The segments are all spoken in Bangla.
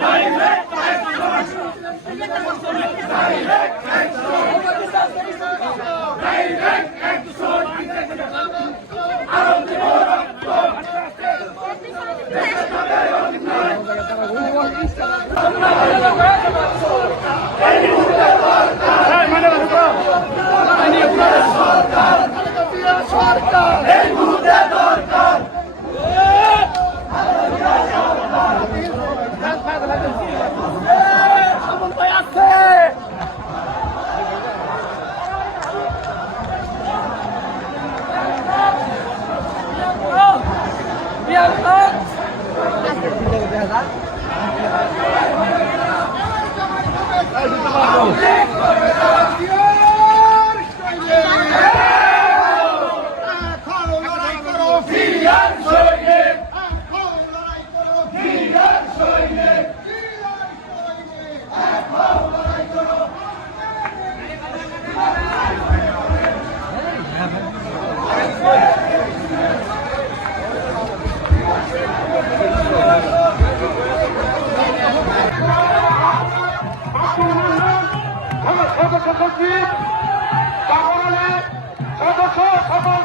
Direct direct Fiat! সদস্য সচিব সকলে সদস্য সকল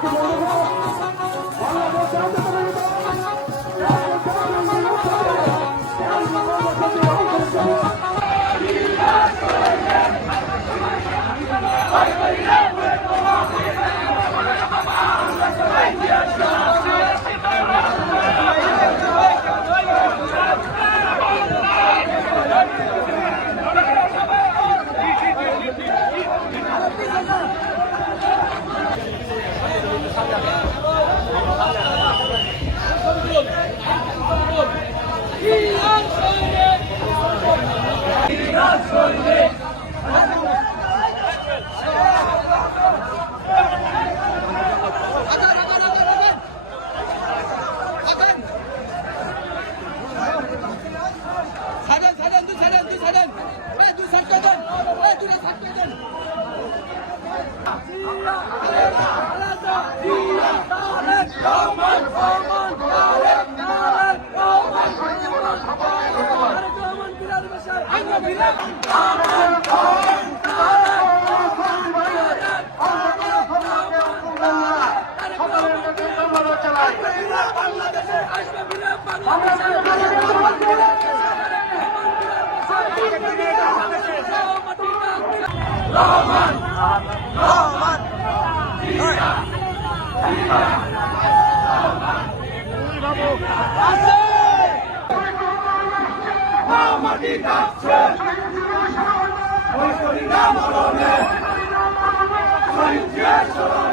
감사합니다. 阿根 রহমান রহমান মাটি কাটছে ওই শরীর মরণে শরীর চরণে